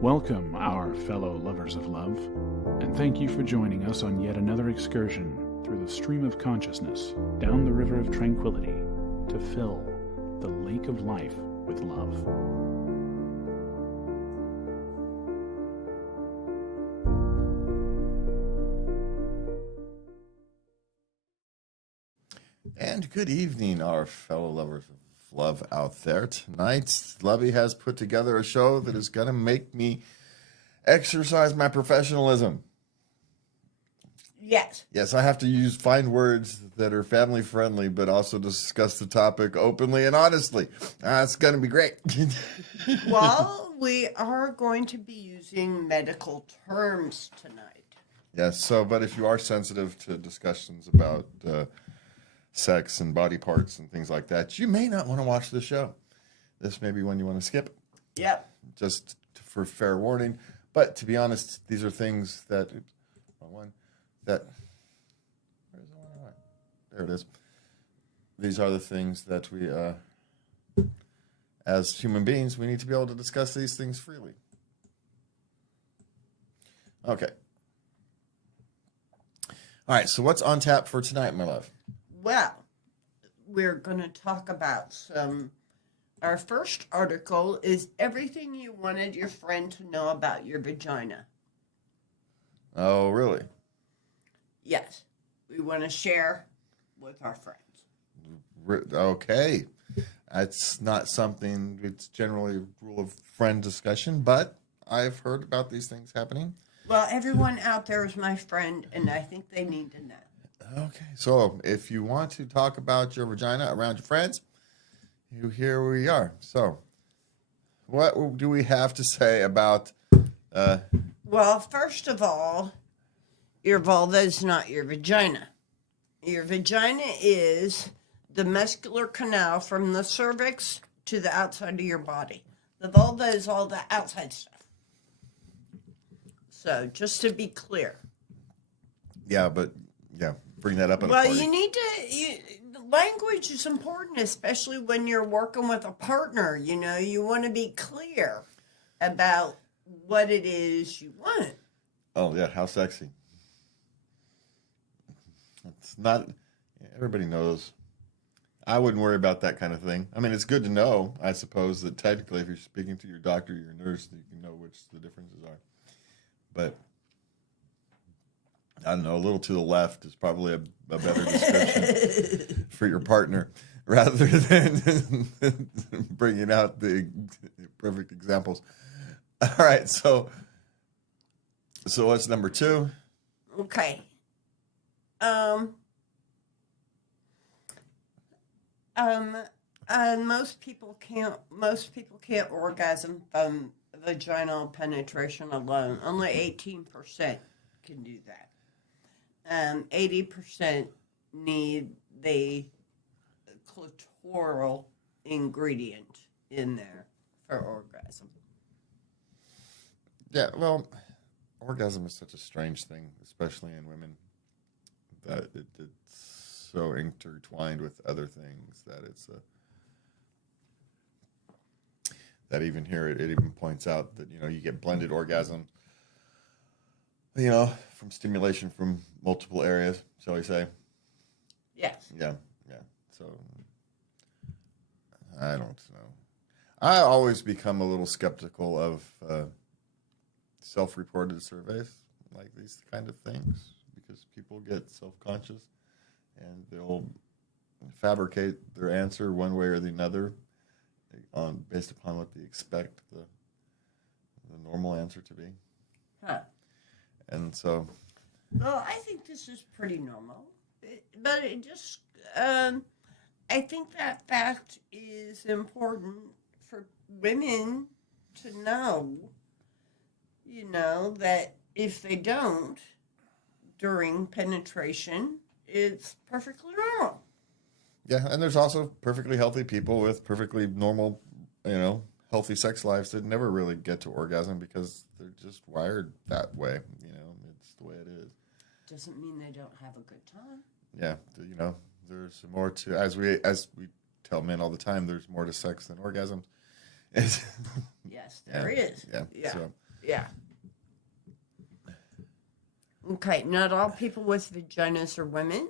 Welcome, our fellow lovers of love, and thank you for joining us on yet another excursion through the stream of consciousness, down the river of tranquility, to fill the lake of life with love. And good evening, our fellow lovers of love out there. Tonight, Lovey has put together a show that is going to make me exercise my professionalism. Yes. Yes, I have to find words that are family friendly, but also discuss the topic openly and honestly. It's going to be great. Well, we are going to be using medical terms tonight. Yes, but if you are sensitive to discussions about sex and body parts and things like that, you may not want to watch the show. This may be one you want to skip. Yep. Just for fair warning. But to be honest, these are things that there it is. These are the things that we, as human beings, we need to be able to discuss these things freely. Okay. All right, so what's on tap for tonight, my love? Well, we're going to talk about our first article is everything you wanted your friend to know about your vagina. Oh, really? Yes. We want to share with our friends. Okay. That's not something, it's generally a rule of friend discussion, but I've heard about these things happening. Well, everyone out there is my friend, and I think they need to know. Okay, so if you want to talk about your vagina around your friends, here we are. So, what do we have to say about... Well, first of all, your vulva is not your vagina. Your vagina is the muscular canal from the cervix to the outside of your body. The vulva is all the outside stuff. So, just to be clear. Yeah, bring that up in a Well, party. you need to... language is important, especially when you're working with a partner. You know, you want to be clear about what it is you want. Oh, yeah, how sexy. It's not... Everybody knows. I wouldn't worry about that kind of thing. I mean, it's good to know, I suppose, that technically if you're speaking to your doctor or your nurse, you can know which the differences are. But... I don't know, a little to the left is probably a better description for your partner rather than bringing out the perfect examples. All right, so what's number 2? Okay. Most people can't orgasm from vaginal penetration alone. Only 18% can do that. 80% need the clitoral ingredient in there for orgasm. Yeah, well, orgasm is such a strange thing, especially in women, that it's so intertwined with other things that it's that even here it even points out that, you get blended orgasm, from stimulation from multiple areas, shall we say? Yes. Yeah. So, I don't know. I always become a little skeptical of self-reported surveys like these kind of things because people get self-conscious and they'll fabricate their answer one way or the other based upon what they expect the normal answer to be. Huh. And so... Well, I think this is pretty normal. But it just... I think that fact is important for women to know, that if they don't during penetration, it's perfectly normal. Yeah, and there's also perfectly healthy people with perfectly normal, healthy sex lives that never really get to orgasm because they're just wired that way. It's the way it is. Doesn't mean they don't have a good time. Yeah, there's more to, as we tell men all the time, there's more to sex than orgasms. Yes, there is. Yeah. So Yeah. Okay, not all people with vaginas are women.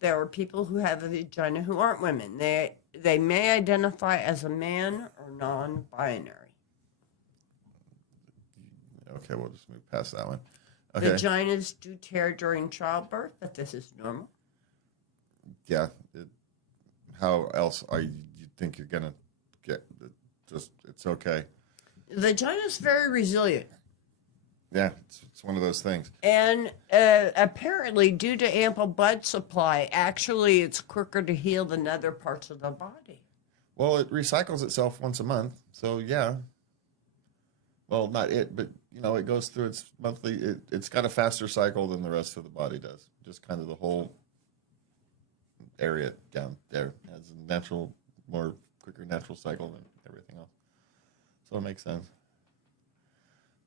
There are people who have a vagina who aren't women. They may identify as a man or non-binary. Okay, we'll just move past that one. Okay. Vaginas do tear during childbirth, but this is normal. Yeah. How else are you think you're gonna get? It's okay. Vagina is very resilient. Yeah, it's one of those things. And apparently, due to ample blood supply, actually it's quicker to heal than other parts of the body. Well, it recycles itself once a month, so yeah. Well, not it, but it goes through its monthly. It's got a faster cycle than the rest of the body does. Just kind of the whole area down there has a quicker natural cycle than everything else. So it makes sense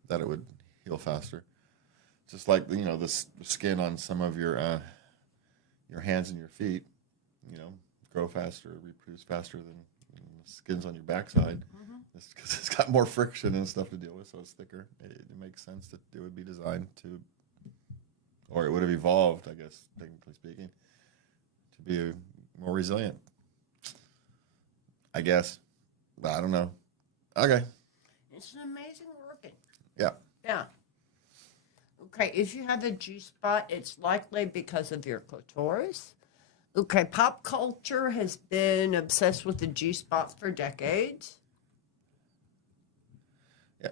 that it would heal faster. Just like the skin on some of your hands and your feet, grow faster, reproduce faster than the skins on your backside. Mm-hmm. Because it's got more friction and stuff to deal with, so it's thicker. It makes sense that it would be designed to, or it would have evolved, I guess, technically speaking, to be more resilient. I guess. But I don't know. Okay. It's an amazing organ. Yeah. Yeah. Okay, if you have a G-spot, it's likely because of your clitoris. Okay, pop culture has been obsessed with the G-spot for decades. Yeah,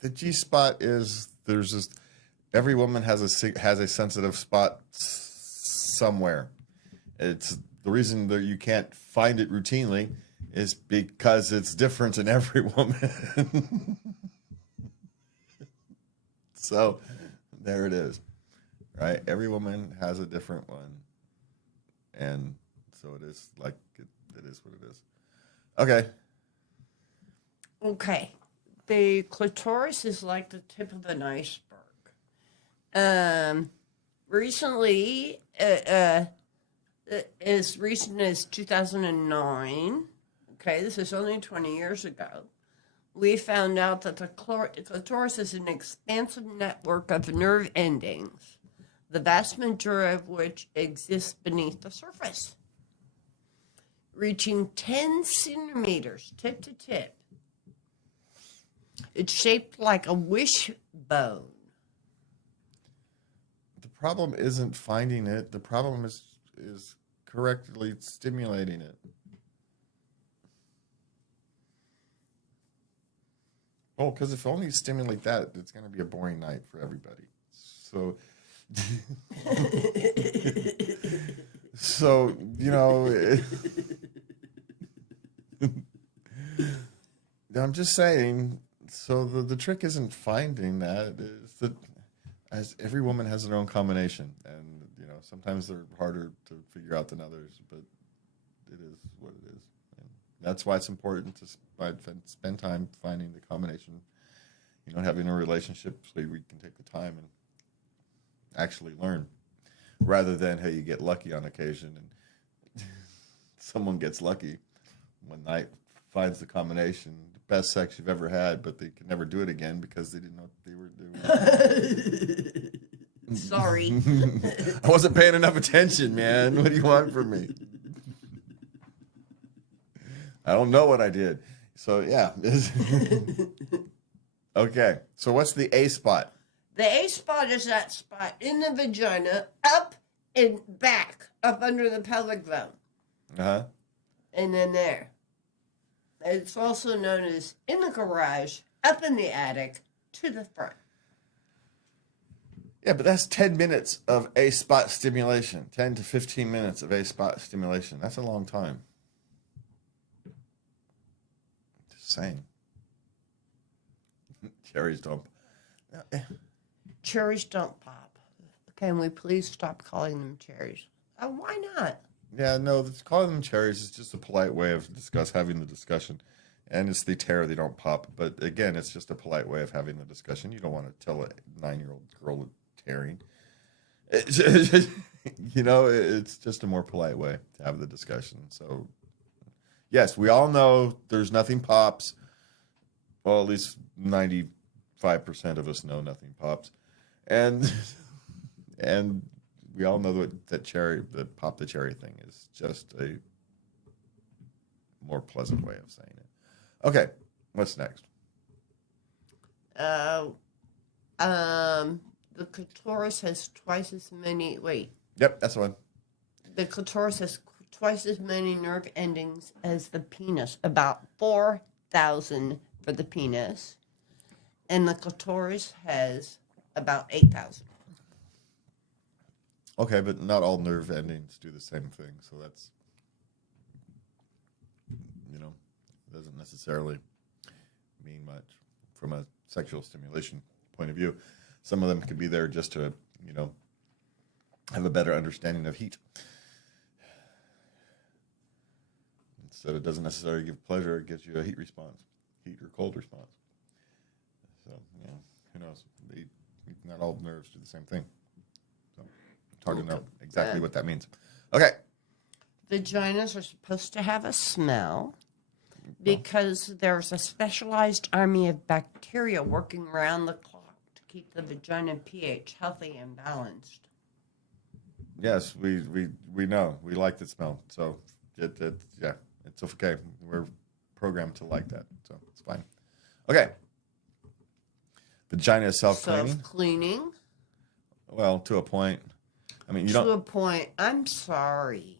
the G-spot is every woman has a sensitive spot somewhere. It's the reason that you can't find it routinely is because it's different in every woman. So there it is, right? Every woman has a different one, and so it is like it is what it is. Okay. Okay. The clitoris is like the tip of an iceberg. Recently, as recent as 2009, okay, this is only 20 years ago, we found out that the clitoris is an expansive network of nerve endings, the vast majority of which exists beneath the surface, reaching 10 centimeters tip to tip. It's shaped like a wishbone. The problem isn't finding it. The problem is correctly stimulating it. Oh, because if only you stimulate that, it's going to be a boring night for everybody. So, I'm just saying. So the trick isn't finding that. It's that as every woman has their own combination, and sometimes they're harder to figure out than others, but it is what it is. And that's why it's important to spend time finding the combination. Having a relationship so we can take the time and actually learn, rather than hey, you get lucky on occasion and someone gets lucky one night, finds the combination. Best sex you've ever had, but they could never do it again because they didn't know what they were doing. Sorry. I wasn't paying enough attention, man. What do you want from me? I don't know what I did. So, yeah. Okay. So, what's the A spot? The A spot is that spot in the vagina, up and back, up under the pelvic bone. Uh-huh. And then there. It's also known as in the garage, up in the attic, to the front. Yeah, but that's 10 minutes of A-spot stimulation. 10 to 15 minutes of A-spot stimulation. That's a long time. Just saying. Cherries don't. Cherries don't pop. Can we please stop calling them cherries? Why not? Yeah, no, calling them cherries is just a polite way of having the discussion. And it's the tear, they don't pop. But again, it's just a polite way of having the discussion. You don't want to tell a 9-year-old girl tearing. It's just a more polite way to have the discussion. So, yes, we all know there's nothing pops. Well, at least 97% 5% of us know nothing pops, and we all know that pop the cherry thing is just a more pleasant way of saying it. Okay, what's next? The clitoris has twice as many. Wait. Yep, that's the one. The clitoris has twice as many nerve endings as the penis. About 4,000 for the penis, and the clitoris has about 8,000. Okay, but not all nerve endings do the same thing, so that's, doesn't necessarily mean much from a sexual stimulation point of view. Some of them could be there just to, have a better understanding of heat. So it doesn't necessarily give pleasure, it gives you a heat response, heat or cold response. So, who knows? Not all nerves do the same thing. So it's hard to know exactly what that means. Okay. Vaginas are supposed to have a smell because there's a specialized army of bacteria working around the clock to keep the vagina pH healthy and balanced. Yes, we know. We like the smell. So, it's okay. We're programmed to like that. So, it's fine. Okay. Vagina is self-cleaning? Self-cleaning? Well, to a point. I mean, To a point. I'm sorry.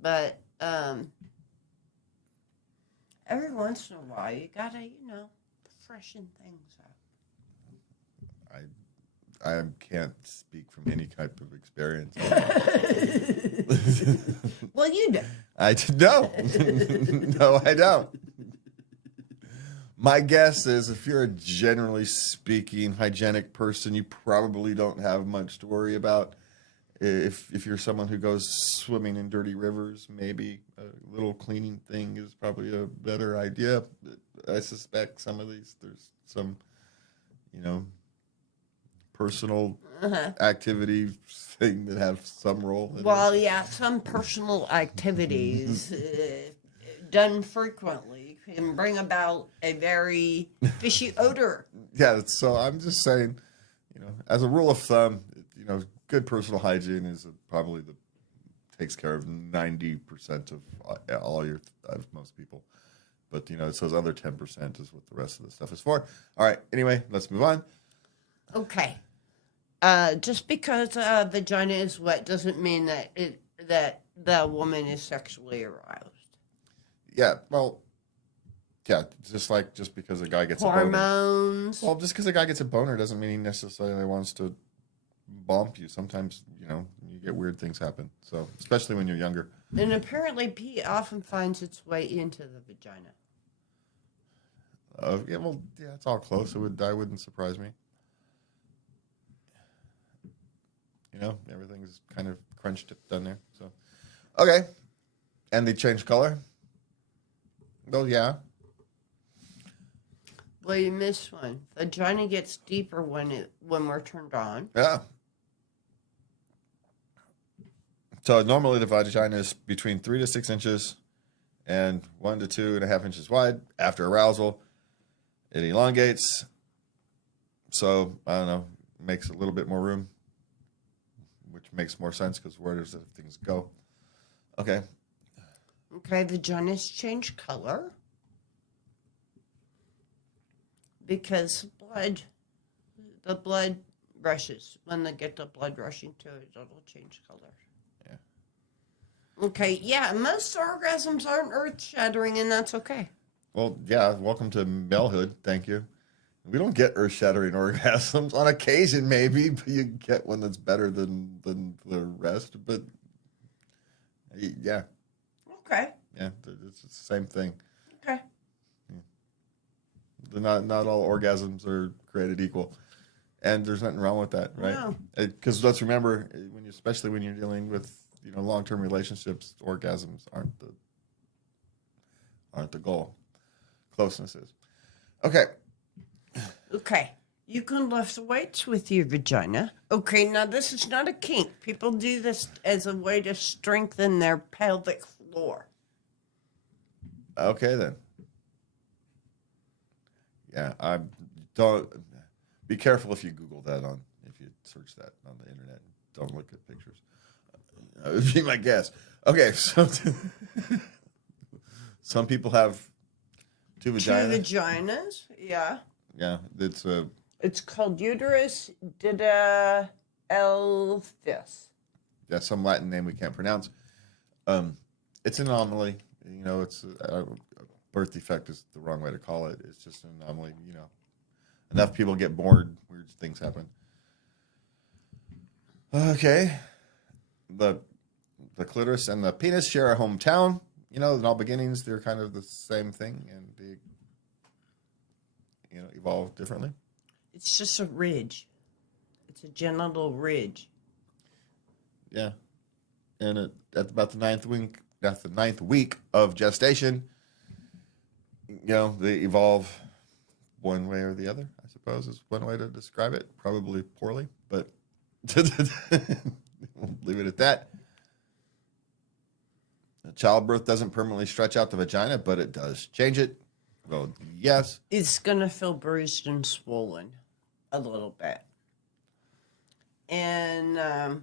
But, every once in a while, you gotta, freshen things up. I can't speak from any type of experience. Well, you do. No. No, I don't. My guess is if you're a generally speaking hygienic person, you probably don't have much to worry about. If you're someone who goes swimming in dirty rivers, maybe a little cleaning thing is probably a better idea. I suspect some of these, there's some, personal activity thing that have some role in it. Some personal activities done frequently can bring about a very fishy odor. Yeah, so I'm just saying, as a rule of thumb, good personal hygiene is probably takes care of 90% of of most people. But, it says other 10% is what the rest of the stuff is for. All right, anyway, let's move on. Okay. Just because vagina is wet doesn't mean that the woman is sexually aroused. Yeah, well, just because a guy gets hormones. A boner. Well, just because a guy gets a boner doesn't mean he necessarily wants to bump you. Sometimes, you get weird things happen. So, especially when you're younger. And apparently pee often finds its way into the vagina. It's all close. That wouldn't surprise me. Everything's kind of crunched down there. So, okay. And they change color? Well, yeah. Well, you missed one. Vagina gets deeper when we're turned on. Yeah. So normally the vagina is between 3 to 6 inches and 1 to 2.5 inches wide. After arousal, it elongates. So, I don't know, makes a little bit more room, which makes more sense because where does things go? Okay. Okay, vaginas change color because the blood rushes. When they get the blood rushing to it, it'll change color. Yeah. Okay, yeah, most orgasms aren't earth-shattering, and that's okay. Well, yeah, welcome to malehood. Thank you. We don't get earth-shattering orgasms. On occasion, maybe, but you get one that's better than the rest. But, yeah. Okay. Yeah, it's the same thing. Okay. Yeah. Not all orgasms are created equal, and there's nothing wrong with that, right? No. Because let's remember, especially when you're dealing with long-term relationships, orgasms aren't the goal. Closeness is. Okay. Okay. You can lift weights with your vagina. Okay, now this is not a kink. People do this as a way to strengthen their pelvic floor. Okay, then. Yeah, I don't. Be careful if you Google that if you search that on the internet. Don't look at pictures. That would be my guess. Okay, so some people have two vaginas. Two vaginas, yeah. Yeah, It's called uterus didelphys. that's some Latin name we can't pronounce. It's an anomaly. It's birth defect is the wrong way to call it. It's just an anomaly. Enough people get bored, weird things happen. Okay, the clitoris and the penis share a hometown. In all beginnings, they're kind of the same thing, and they evolve differently. It's just a ridge. It's a genital ridge. Yeah, and at about the ninth week of gestation, they evolve one way or the other, I suppose, is one way to describe it. Probably poorly, but we'll leave it at that. Childbirth doesn't permanently stretch out the vagina, but it does change it. Well, yes. It's going to feel bruised and swollen a little bit. And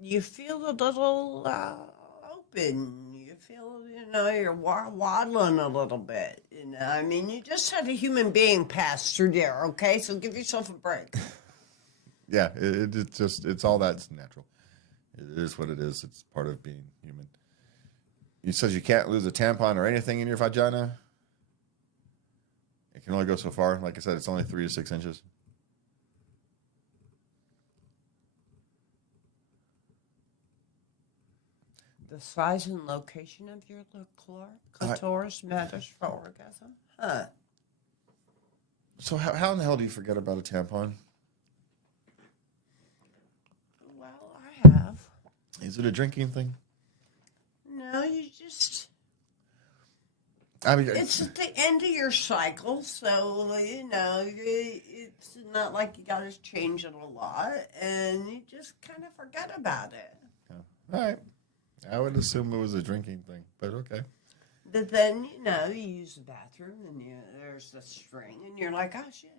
you feel a little open. You feel, you're waddling a little bit. I mean, you just had a human being pass through there, okay? So give yourself a break. Yeah, it's all that's natural. It is what it is. It's part of being human. It says you can't lose a tampon or anything in your vagina. It can only go so far. Like I said, it's only 3 to 6 inches. The size and location of your clitoris matters for orgasm? Huh. So how in the hell do you forget about a tampon? Well, I have. Is it a drinking thing? No, you just... I mean, it's at the end of your cycle, so, it's not like you got to change it a lot, and you just kind of forget about it. All right. I would assume it was a drinking thing, but okay. But then, you use the bathroom, and there's the string, and you're like, oh, shit.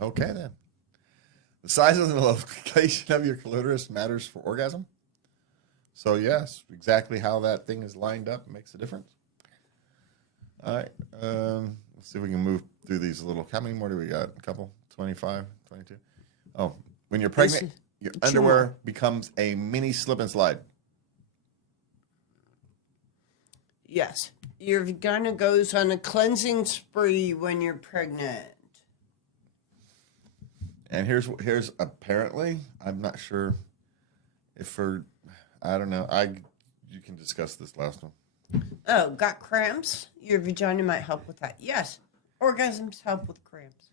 Okay, then. The size and the location of your clitoris matters for orgasm? So, yes, exactly how that thing is lined up makes a difference. All right. Let's see if we can move through these a little. How many more do we got? A couple? 25, 22? Oh, when you're pregnant, your underwear becomes a mini slip and slide. Yes. Your vagina goes on a cleansing spree when you're pregnant. And here's apparently, I'm not sure if I don't know. You can discuss this last one. Oh, got cramps? Your vagina might help with that. Yes. Orgasms help with cramps.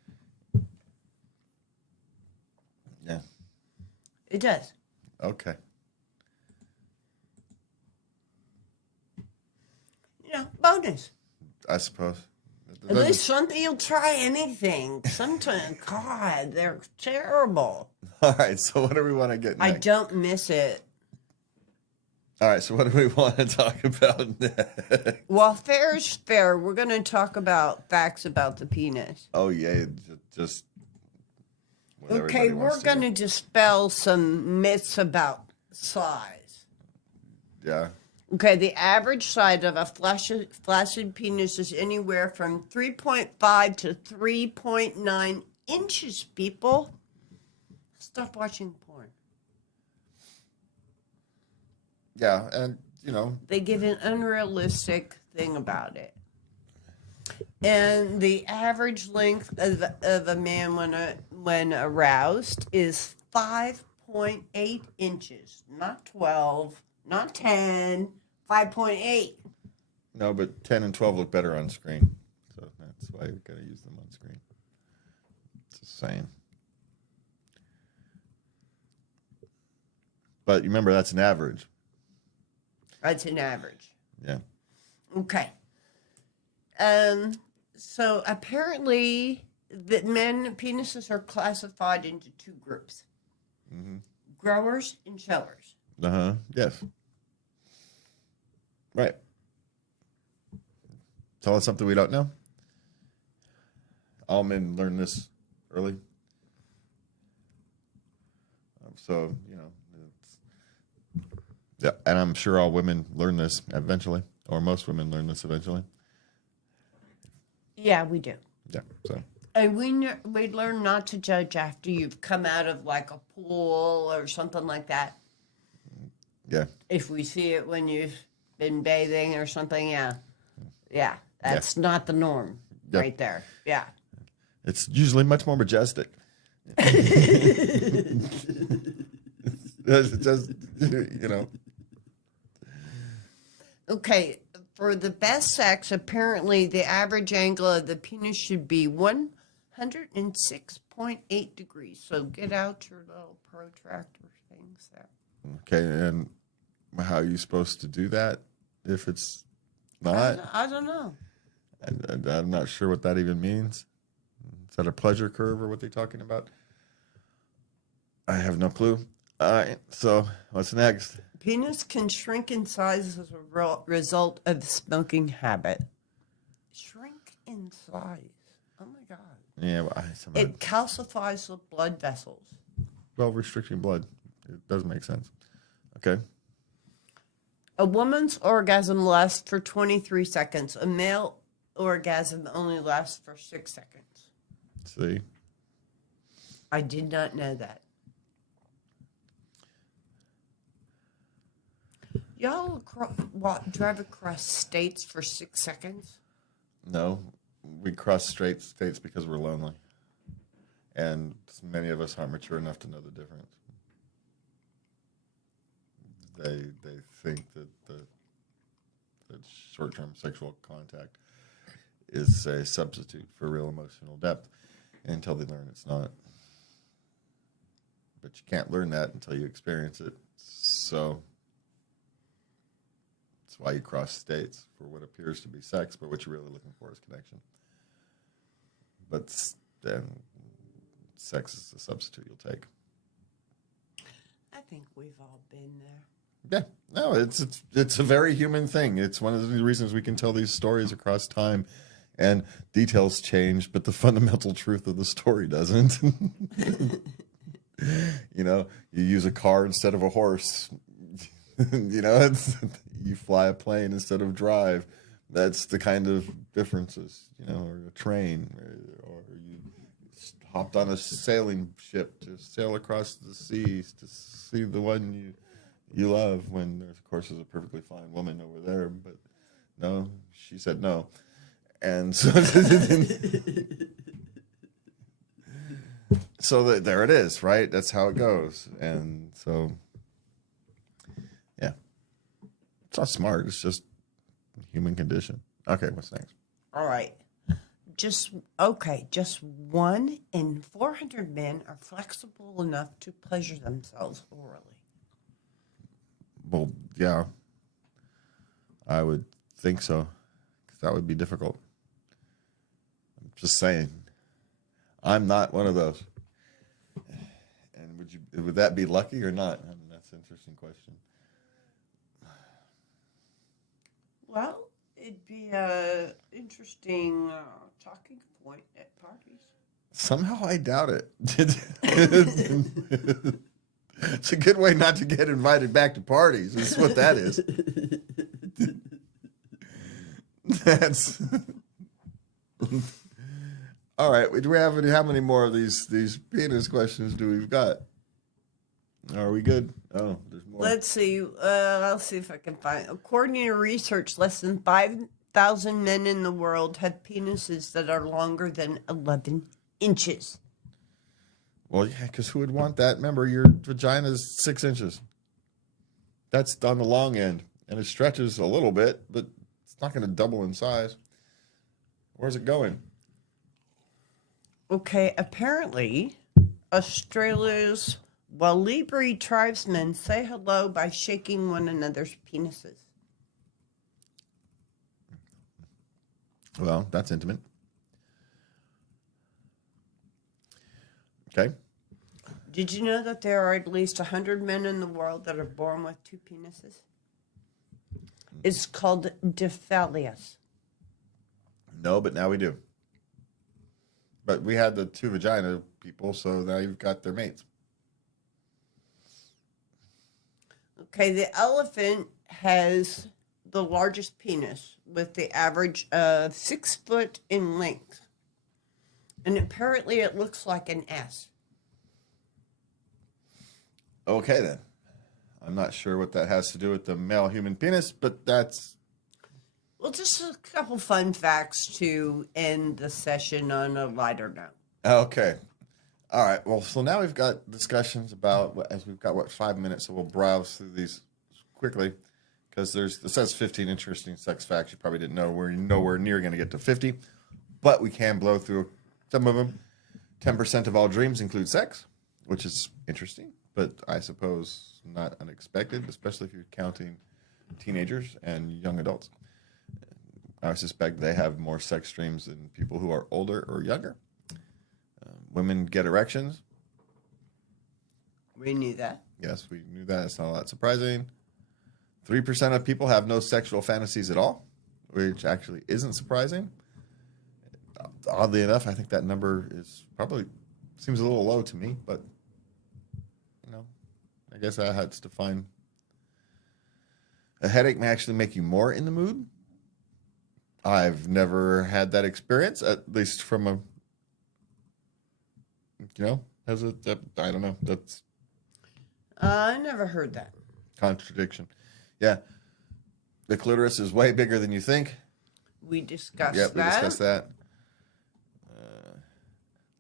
Yeah. It does. Okay. Bonus. I suppose. At least something you'll try anything. Sometimes, God, they're terrible. All right, so what do we want to get next? I don't miss it. All right, so what do we want to talk about next? Well, fair is fair. We're going to talk about facts about the penis. Oh, yeah, just... Okay, we're going to dispel some myths about size. Yeah. Okay, the average size of a flaccid penis is anywhere from 3.5 to 3.9 inches, people. Stop watching porn. Yeah, and, They give an unrealistic thing about it. And the average length of a man when aroused is 5.8 inches. Not 12, not 10, 5.8. No, but 10 and 12 look better on screen. So that's why we've got to use them on screen. It's the same. But remember, that's an average. That's an average. Yeah. Okay. So apparently, the men penises are classified into 2 groups: growers and showers. Yes. Right. Tell us something we don't know. all men learn this early. So, yeah, and I'm sure all women learn this eventually, or most women learn this eventually. Yeah, we do. Yeah, so. And we learn not to judge after you've come out of like a pool or something like that. Yeah. If we see it when you've been bathing or something, yeah. Yeah, that's not the norm right there. Yeah. It's usually much more majestic. It's just, Okay, for the best sex, apparently the average angle of the penis should be 106.8 degrees. So get out your little protractor things there. Okay, and how are you supposed to do that if it's not? I don't know. I'm not sure what that even means. Is that a pleasure curve or what they're talking about? I have no clue. All right, so what's next? Penis can shrink in size as a result of smoking habit. Shrink in size. Oh my God. Yeah, well, It calcifies the blood vessels. Well, restricting blood. It does make sense. Okay. A woman's orgasm lasts for 23 seconds. A male orgasm only lasts for 6 seconds. See? I did not know that. Y'all drive across states for 6 seconds? No, we cross straight states because we're lonely. And many of us aren't mature enough to know the difference. They think that the short-term sexual contact is a substitute for real emotional depth until they learn it's not. But you can't learn that until you experience it. So that's why you cross states for what appears to be sex, but what you're really looking for is connection. But then sex is the substitute you'll take. I think we've all been there. Yeah, no, it's a very human thing. It's one of the reasons we can tell these stories across time, and details change, but the fundamental truth of the story doesn't. You use a car instead of a horse. You fly a plane instead of drive. That's the kind of differences, or a train, or you hopped on a sailing ship to sail across the seas to see the one you love, when there, of course, is a perfectly fine woman over there, but no, she said no. And so, there it is, right? That's how it goes. And so, yeah. It's not smart. It's just human condition. Okay, what's next? All right. Just 1 in 400 men are flexible enough to pleasure themselves orally. Well, yeah, I would think so, because that would be difficult. I'm just saying, I'm not one of those. And would that be lucky or not? I mean, that's an interesting question. Well, It'd be an interesting talking point at parties. Somehow I doubt it. It's a good way not to get invited back to parties. That's what that is. That's all right. Do we have how many more of these penis questions do we've got? Are we good? Oh, there's more. Let's see. I'll see if I can find. According to research, less than 5,000 men in the world have penises that are longer than 11 inches. Well, yeah, because who would want that? Remember, your vagina is 6 inches. That's on the long end, and it stretches a little bit, but it's not going to double in size. Where's it going? Okay, apparently, Australia's Walibri tribesmen say hello by shaking one another's penises. Well, that's intimate. Okay. Did you know that there are at least 100 men in the world that are born with 2 penises? It's called diphthalias. No, but now we do. But we had the two vagina people, so now you've got their mates. Okay, the elephant has the largest penis with the average of 6 foot in length. And apparently it looks like an S. Okay, then. I'm not sure what that has to do with the male human penis, but that's... Well, just a couple fun facts to end the session on a lighter note. Okay. All right. Well, so now we've got discussions about, as we've got, 5 minutes, so we'll browse through these quickly, because it says 15 interesting sex facts you probably didn't know. We're nowhere near going to get to 50, but we can blow through some of them. 10% of all dreams include sex, which is interesting, but I suppose not unexpected, especially if you're counting teenagers and young adults. I suspect they have more sex dreams than people who are older or younger. Women get erections. We knew that. Yes, we knew that. It's not all that surprising. 3% of people have no sexual fantasies at all, which actually isn't surprising. Oddly enough, I think that number seems a little low to me, but I guess I had to find a headache may actually make you more in the mood. I've never had that experience, at least from I don't know. That's I never heard that. contradiction. Yeah. The clitoris is way bigger than you think. We discussed Yep, we that. discussed that.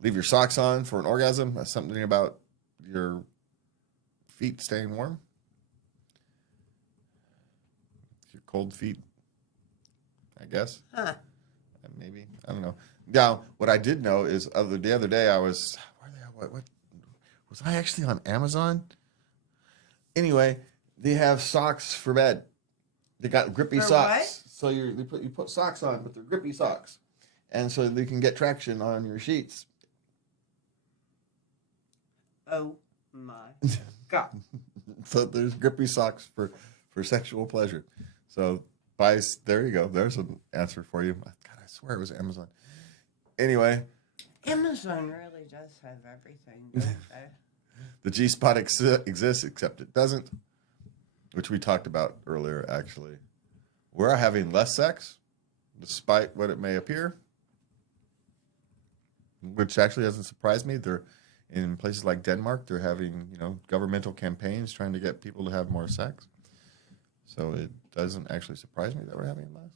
Leave your socks on for an orgasm. That's something about your feet staying warm. Your cold feet, I guess. Huh. Maybe. I don't know. Now, what I did know is the other day I was, what was I actually on Amazon? Anyway, they have socks for bed. They got grippy For socks. So you put socks on, but they're grippy socks. And so they can get traction on your sheets. Oh my God. So there's grippy socks for sexual pleasure. So there you go. There's an answer for you. God, I swear it was Amazon. Anyway. Amazon really does have everything, don't they? The G-spot exists, except it doesn't, which we talked about earlier, actually. We're having less sex, despite what it may appear, which actually doesn't surprise me. They're in places like Denmark, they're having, governmental campaigns trying to get people to have more sex. So it doesn't actually surprise me that we're having less.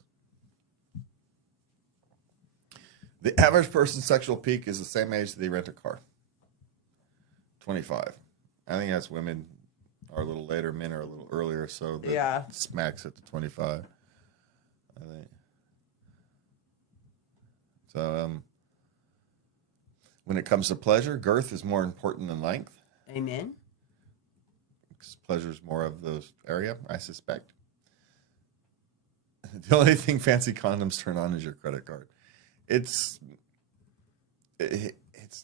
The average person's sexual peak is the same age that they rent a car. 25. I think that's women are a little later, men are a little earlier, so that smacks at the 25. I think. So, when it comes to pleasure, girth is more important than length. Amen. Pleasure is more of the area, I suspect. The only thing fancy condoms turn on is your credit card. It's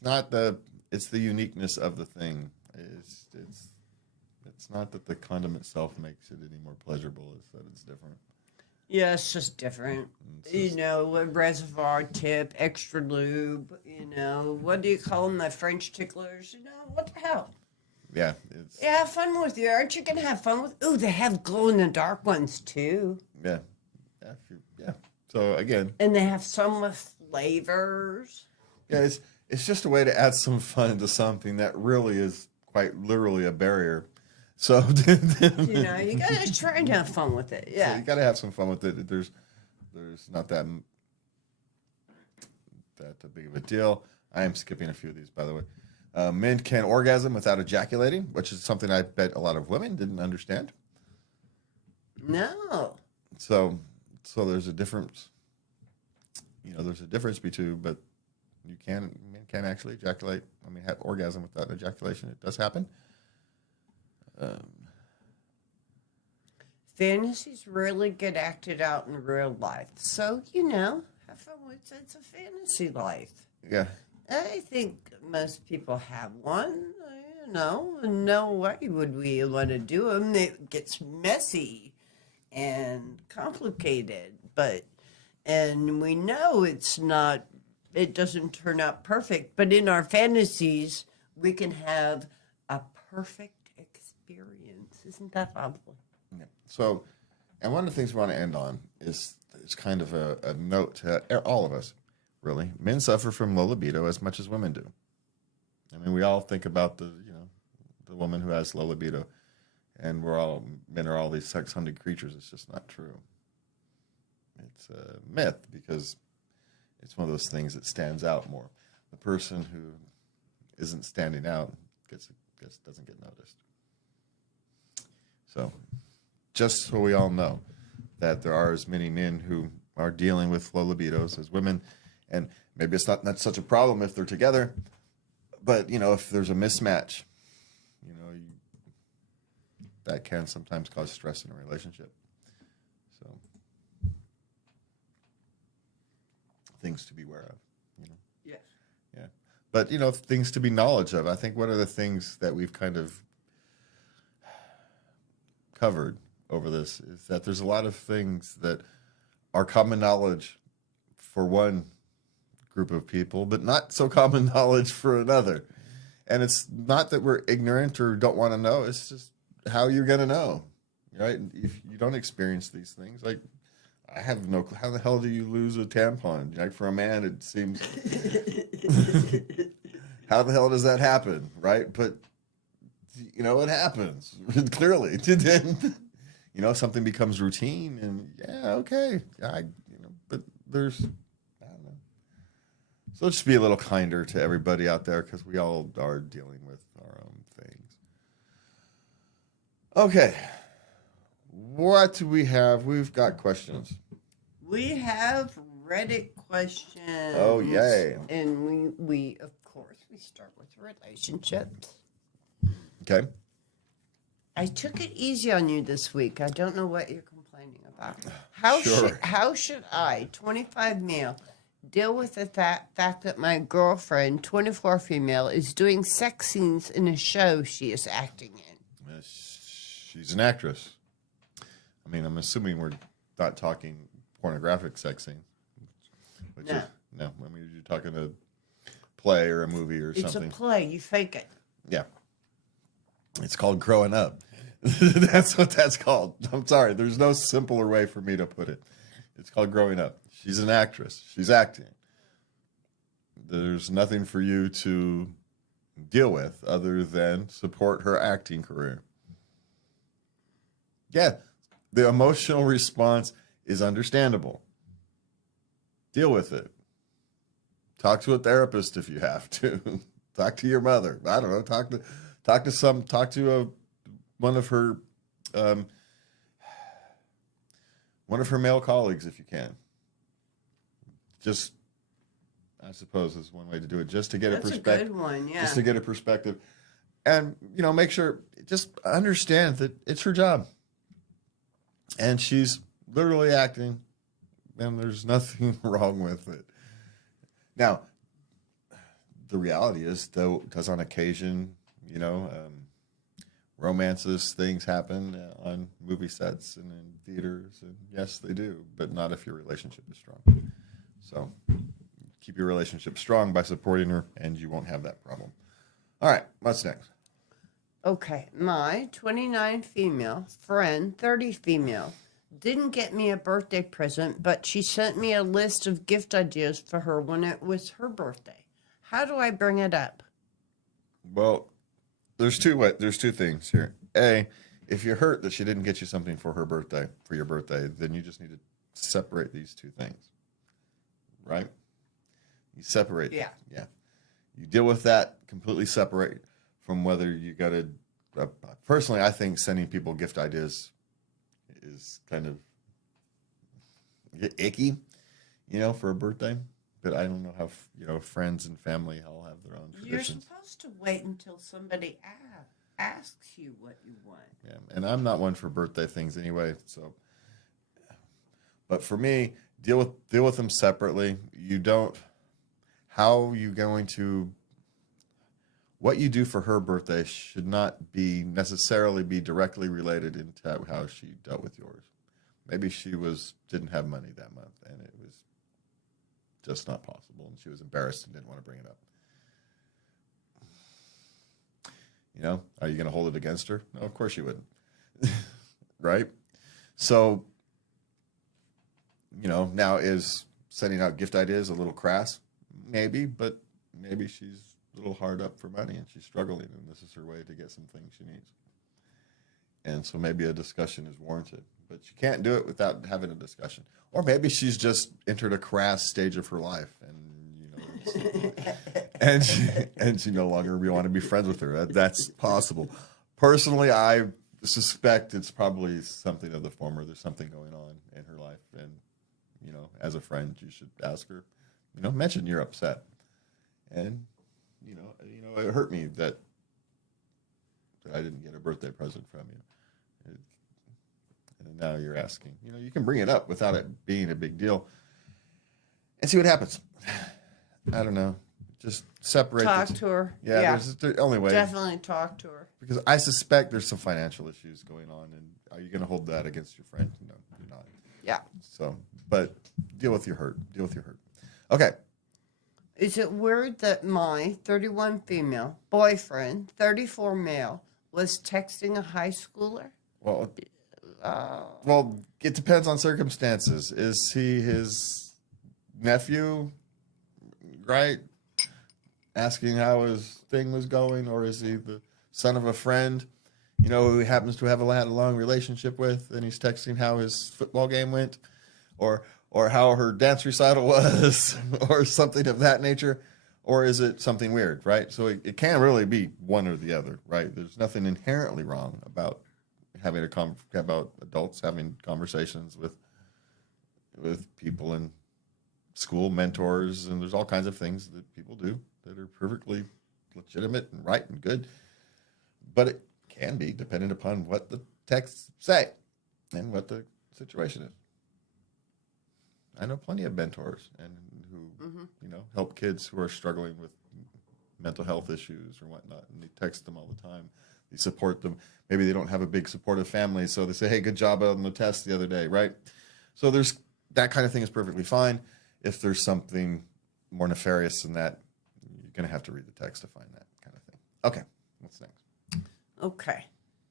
not it's the uniqueness of the thing. It's not that the condom itself makes it any more pleasurable. It's that it's different. Yeah, it's just different. A reservoir tip, extra lube, what do you call them? The French ticklers? What the hell? Yeah. Have fun with you. Aren't you going to have fun with? Ooh, they have glow-in-the-dark ones, too. Yeah. Yeah. So, again. And they have some with flavors. Yeah, it's just a way to add some fun to something that really is quite literally a barrier. So, you got to try and have fun with it. Yeah. So you got to have some fun with it. There's not that big of a deal. I am skipping a few of these, by the way. Men can orgasm without ejaculating, which is something I bet a lot of women didn't understand. No. So there's a difference. There's a difference between, but men can actually ejaculate. Have orgasm without ejaculation. It does happen. Fantasies really get acted out in real life. So, have fun with it. It's a fantasy life. Yeah. I think most people have one. No way would we want to do them. It gets messy and complicated, and we know it's not it doesn't turn out perfect. But in our fantasies, we can have a perfect experience. Isn't that lovely? Yeah. So, and one of the things we want to end on is it's kind of a note to all of us, really. Men suffer from low libido as much as women do. I mean, we all think about the woman who has low libido, and men are all these sex-hungry creatures. It's just not true. It's a myth because it's one of those things that stands out more. The person who isn't standing out doesn't get noticed. So, just so we all know that there are as many men who are dealing with low libidos as women, and maybe it's not such a problem if they're together, but if there's a mismatch, that can sometimes cause stress in a relationship. So, things to be aware of. Yes. Yeah, but things to be knowledge of. I think one of the things that we've kind of covered over this is that there's a lot of things that are common knowledge for one group of people, but not so common knowledge for another. And it's not that we're ignorant or don't want to know. It's just how you're going to know, right? If you don't experience these things, like I have no clue. How the hell do you lose a tampon? Like for a man, it seems, how the hell does that happen, right? But it happens clearly. Something becomes routine, and yeah, okay, but there's, I don't know. So let's just be a little kinder to everybody out there because we all are dealing with our own things. Okay, what do we have? We've got questions. We have Reddit questions. Oh, yay. And we of course, we start with relationships. Okay. I took it easy on you this week. I don't know what you're complaining about. How should I, 25 male, deal with the fact that my girlfriend, 24 female, is doing sex scenes in a show she is acting in? She's an actress. I mean, I'm assuming we're not talking pornographic sex scene. No. No. I mean, you're talking a play or a movie or something. It's a play. You fake it. Yeah. It's called growing up. That's what that's called. I'm sorry. There's no simpler way for me to put it. It's called growing up. She's an actress. She's acting. There's nothing for you to deal with other than support her acting career. Yeah. The emotional response is understandable. Deal with it. Talk to a therapist if you have to. Talk to your mother. I don't know. Talk to one of her male colleagues if you can. Just, I suppose, is one way to do it. Just to get a perspective. That's a good one. Yeah. Just to get a perspective, and make sure. Just understand that it's her job, and she's literally acting, and there's nothing wrong with it. Now, the reality is, though, because on occasion, romances, things happen on movie sets and in theaters, and yes, they do, but not if your relationship is strong. So keep your relationship strong by supporting her, and you won't have that problem. All right, what's next? Okay, my 29 female friend, 30 female, didn't get me a birthday present, but she sent me a list of gift ideas for her when it was her birthday. How do I bring it up? Well, there's two things here. A, if you're hurt that she didn't get you something for your birthday, then you just need to separate these two things. Right? You separate. Yeah. Yeah. You deal with that completely separate from whether you got to. Personally, I think sending people gift ideas is kind of icky, for a birthday. But I don't know how, friends and family all have their own traditions. You're supposed to wait until somebody asks you what you want. Yeah, and I'm not one for birthday things anyway. So, but for me, deal with them separately. What you do for her birthday should not necessarily be directly related into how she dealt with yours. Maybe she didn't have money that month, and it was just not possible. And she was embarrassed and didn't want to bring it up. You know, are you going to hold it against her? No, of course you wouldn't. Right? So, you know, now is sending out gift ideas a little crass? Maybe, but maybe she's a little hard up for money and she's struggling, and this is her way to get some things she needs. And so maybe a discussion is warranted, but you can't do it without having a discussion. Or maybe she's just entered a crass stage of her life, and and she no longer want to be friends with her. That's possible. Personally, I suspect it's probably something of the former. There's something going on in her life, and you know, as a friend, you should ask her. You know, mention you're upset, and you know, it hurt me that I didn't get a birthday present from you. And now you're asking. You know, you can bring it up without it being a big deal, and see what happens. I don't know. Just separate. Talk to her. Yeah, there's the only way. Definitely talk to her. Because I suspect there's some financial issues going on, and are you going to hold that against your friend? No, you're not. Yeah. So, but deal with your hurt. Deal with your hurt. Okay. Is it weird that my 31 female boyfriend, 34 male, was texting a high schooler? Well, it depends on circumstances. Is he his nephew, right? Asking how his thing was going, or is he the son of a friend, you know, who he happens to have a long relationship with, and he's texting how his football game went, or how her dance recital was, or something of that nature, or is it something weird, right? So it can't really be one or the other, right? There's nothing inherently wrong about having about adults having conversations with people in school, mentors, and there's all kinds of things that people do that are perfectly legitimate and right and good. But it can be dependent upon what the texts say and what the situation is. I know plenty of mentors and who you know, help kids who are struggling with mental health issues or whatnot, and they text them all the time. They support them. Maybe they don't have a big supportive family, so they say, "Hey, good job on the test the other day," right? So there's that kind of thing is perfectly fine. If there's something more nefarious than that, you're going to have to read the text to find that kind of thing. Okay, what's next? Okay.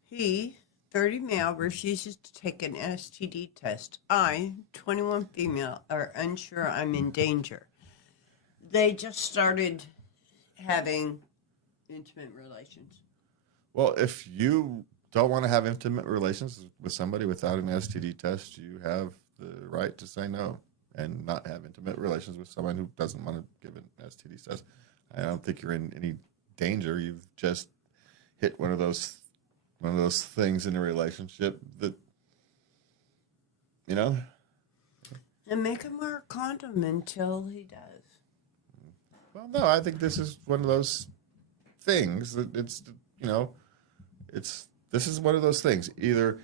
He, 30 male, refuses to take an STD test. I, 21 female, are unsure I'm in danger. They just started having intimate relations. Well, if you don't want to have intimate relations with somebody without an STD test, you have the right to say no and not have intimate relations with someone who doesn't want to give an STD test. I don't think you're in any danger. You've just hit one of those things in a relationship that, you know. And make him wear a condom until he does. Well, no, I think this is one of those things that this is one of those things. Either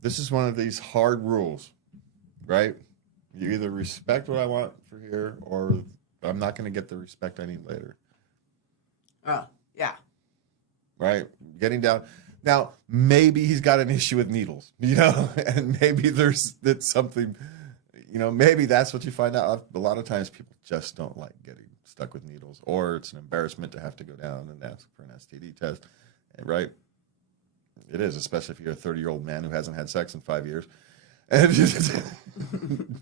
this is one of these hard rules, right? You either respect what I want for here, or I'm not going to get the respect I need later. Oh, yeah. Right? Getting down. Now, maybe he's got an issue with needles, you know, and maybe that's something, you know, maybe that's what you find out. A lot of times people just don't like getting stuck with needles, or it's an embarrassment to have to go down and ask for an STD test, right? It is, especially if you're a 30-year-old man who hasn't had sex in 5 years. And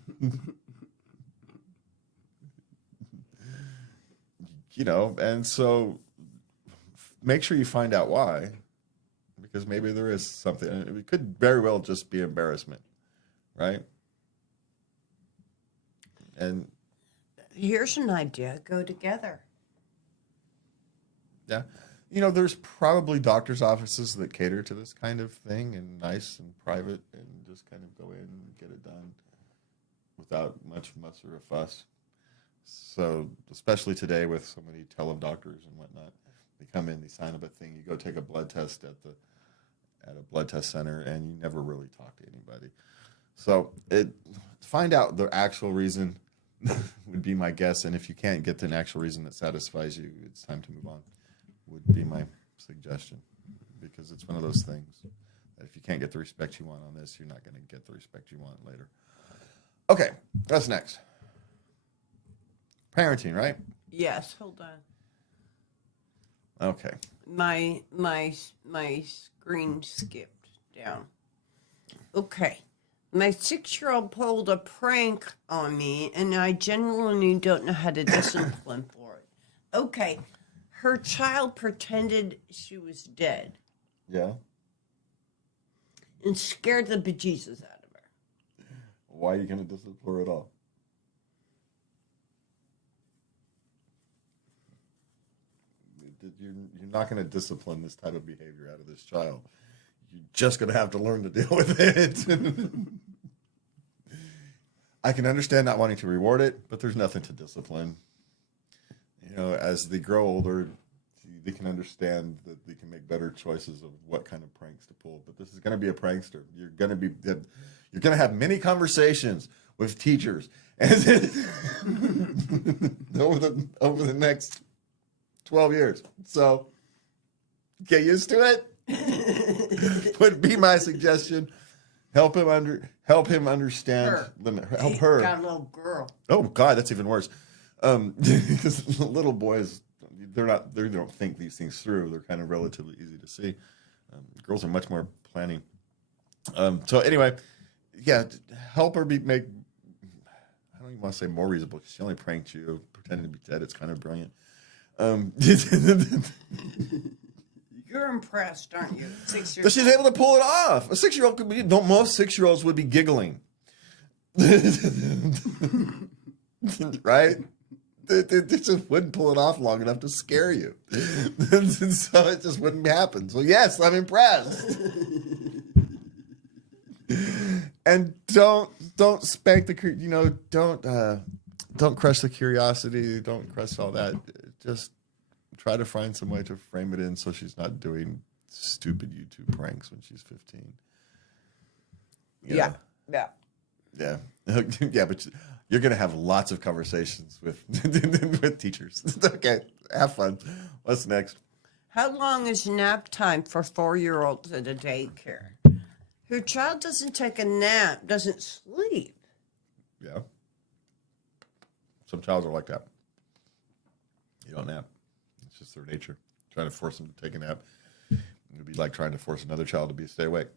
you know, and so make sure you find out why, because maybe there is something. It could very well just be embarrassment, right? And here's an idea: go together. Yeah. You know, there's probably doctor's offices that cater to this kind of thing, and nice and private, and just kind of go in and get it done without much muss or a fuss. So, especially today with so many tele-doctors and whatnot, they come in, they sign up a thing, you go take a blood test at a blood test center, and you never really talk to anybody. So, find out the actual reason would be my guess, and if you can't get an actual reason that satisfies you, it's time to move on. Would be my suggestion, because it's one of those things that if you can't get the respect you want on this, you're not going to get the respect you want later. Okay, What's next? Parenting, right? Yes, hold on. Okay. My screen skipped down. Okay. My 6-year-old pulled a prank on me, and I genuinely don't know how to discipline for it. Okay. Her child pretended she was dead Yeah. and scared the bejesus out of her. Why are you going to discipline her at all? You're not going to discipline this type of behavior out of this child. You're just going to have to learn to deal with it. I can understand not wanting to reward it, but there's nothing to discipline. You know, as they grow older, they can understand that they can make better choices of what kind of pranks to pull. But this is going to be a prankster. You're going to have many conversations with teachers and over the next 12 years. So get used to it. Would be my suggestion. Help him understand. Help her. Got a little girl. Oh God, that's even worse. Because little boys, they don't think these things through. They're kind of relatively easy to see. Girls are much more planning. So anyway, yeah, help her make. I don't even want to say more reasonable because she only pranked you, pretending to be dead. It's kind of brilliant. You're impressed, aren't you? 6 years. But she's able to pull it off. A 6-year-old could be. Most 6-year-olds would be giggling, right? They just wouldn't pull it off long enough to scare you, so it just wouldn't happen. So yes, I'm impressed. And don't spank the don't crush the curiosity. Don't crush all that. Just try to find some way to frame it in so she's not doing stupid YouTube pranks when she's 15. Yeah. Yeah, but you're going to have lots of conversations with teachers. Okay, have fun. What's next? How long is nap time for 4-year-olds at a daycare? Her child doesn't take a nap, doesn't sleep. Yeah. Some childs are like that. You don't nap. It's just their nature. Trying to force them to take a nap. It would be like trying to force another child to stay awake.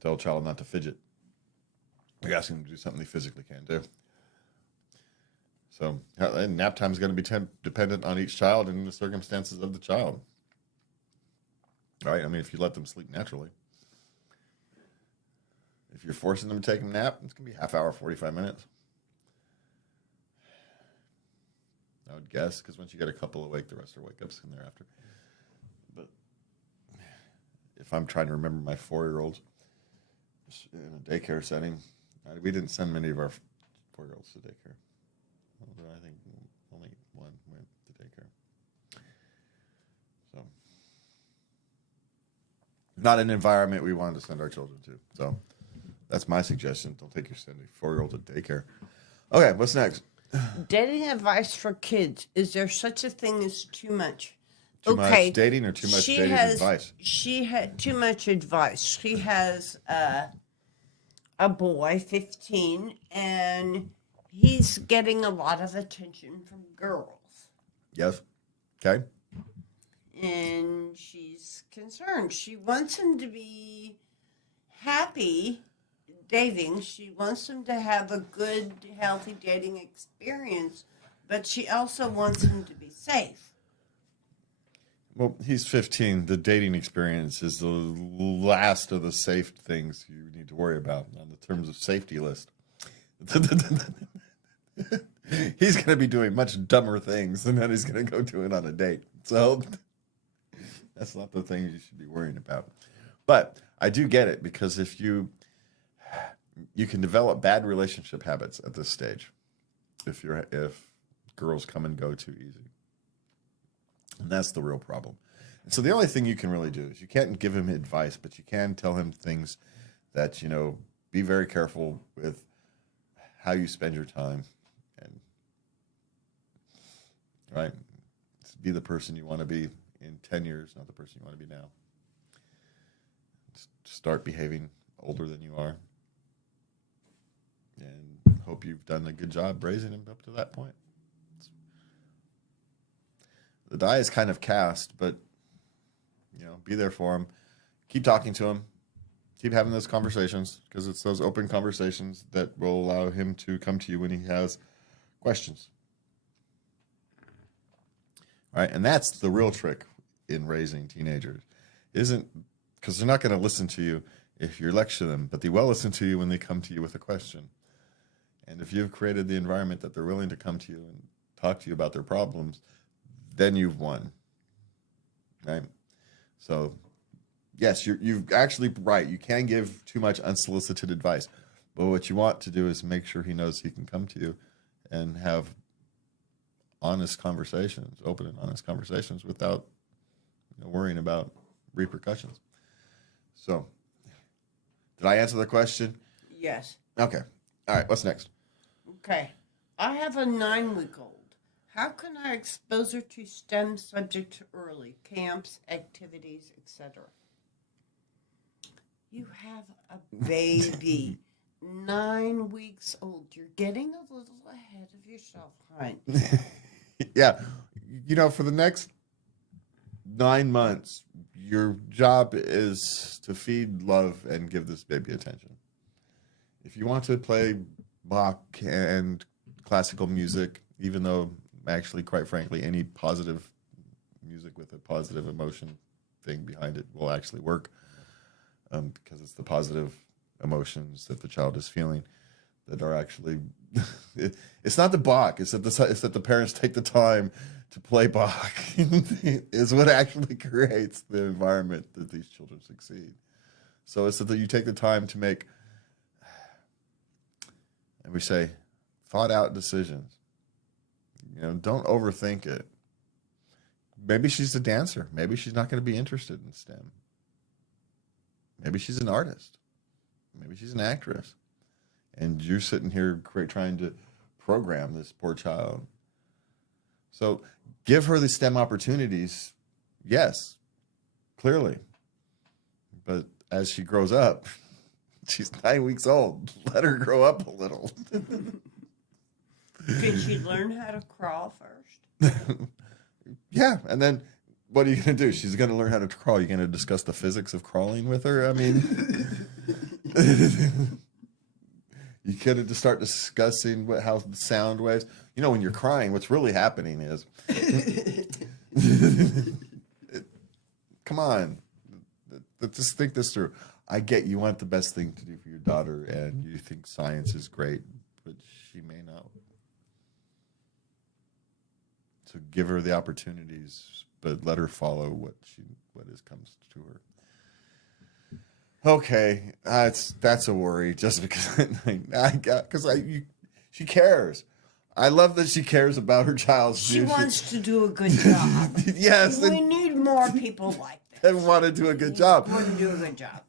Tell a child not to fidget. You're asking them to do something they physically can't do. So and nap time is going to be dependent on each child and the circumstances of the child. Right? I mean, if you let them sleep naturally. If you're forcing them to take a nap, it's going to be half hour, 45 minutes. I would guess, because once you get a couple awake, the rest are wake-ups in thereafter. But if I'm trying to remember my 4-year-olds in a daycare setting, we didn't send many of our 4-year-olds to daycare. I think only one went to daycare. So, not an environment we wanted to send our children to. So, that's my suggestion. Don't take your 4-year-olds to daycare. Okay, what's next? Dating advice for kids. Is there such a thing as too much? Too much dating or too much dating advice? She had too much advice. She has a boy, 15, and he's getting a lot of attention from girls. Yes. Okay. And she's concerned. She wants him to be happy dating. She wants him to have a good, healthy dating experience, but she also wants him to be safe. Well, he's 15. The dating experience is the last of the safe things you need to worry about on the terms of safety list. He's going to be doing much dumber things than that he's going to go do it on a date. So that's not the thing you should be worrying about. But I do get it, because if you can develop bad relationship habits at this stage if girls come and go too easy. And that's the real problem. And so the only thing you can really do is you can't give him advice, but you can tell him things that, be very careful with how you spend your time, and right, be the person you want to be in 10 years, not the person you want to be now. Start behaving older than you are. And hope you've done a good job raising him up to that point. The die is kind of cast, but, be there for him. Keep talking to him. Keep having those conversations, because it's those open conversations that will allow him to come to you when he has questions. All right, and that's the real trick in raising teenagers. Isn't because they're not going to listen to you if you lecture them, but they will listen to you when they come to you with a question. And if you've created the environment that they're willing to come to you and talk to you about their problems, then you've won. Right? So, yes, you're actually right. You can give too much unsolicited advice. But what you want to do is make sure he knows he can come to you and have honest conversations, open and honest conversations without worrying about repercussions. So, did I answer the question? Yes. Okay. All right. What's next? Okay. I have a 9-week-old. How can I expose her to STEM subjects early? Camps, activities, etc. You have a baby. 9 weeks old. You're getting a little ahead of yourself, hon. Yeah. For the next 9 months, your job is to feed, love, and give this baby attention. If you want to play Bach and classical music, even though actually, quite frankly, any positive music with a positive emotion thing behind it will actually work, because it's the positive emotions that the child is feeling that are actually it's not the Bach, it's that the parents take the time to play Bach is what actually creates the environment that these children succeed. So it's that you take the time to make, and we say, thought out decisions. Don't overthink it. Maybe she's a dancer. Maybe she's not going to be interested in STEM. Maybe she's an artist. Maybe she's an actress. And you're sitting here trying to program this poor child. So give her the STEM opportunities, yes, clearly. But as she grows up, she's 9 weeks old. Let her grow up a little. Can she learn how to crawl first? Yeah, and then what are you going to do? She's going to learn how to crawl. You're going to discuss the physics of crawling with her? I mean, you could just start discussing how the sound waves. When you're crying, what's really happening is, come on, just think this through. I get you want the best thing to do for your daughter, and you think science is great, but she may not. So give her the opportunities, but let her follow what comes to her. Okay, that's a worry. Just because she cares. I love that she cares about her child. She wants to do a good job. Yes, we need more people like this. And want to do a good job. Want to do a good job.